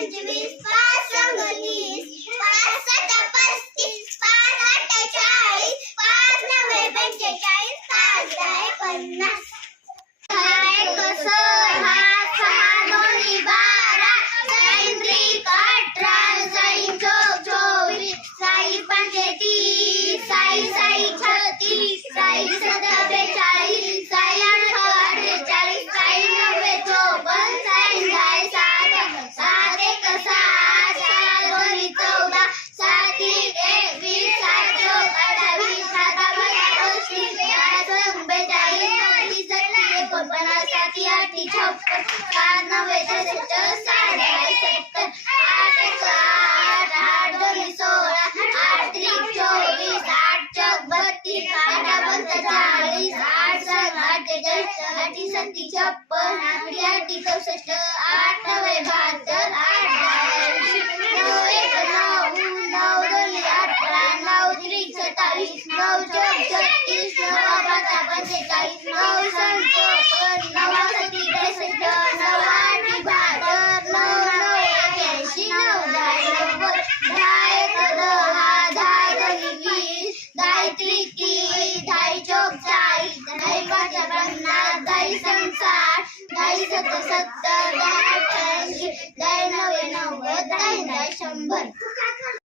पाच सव्वीस पंचेचाळीस पाच दहा पन्नास. आठी आठी छप्पन छप्पन как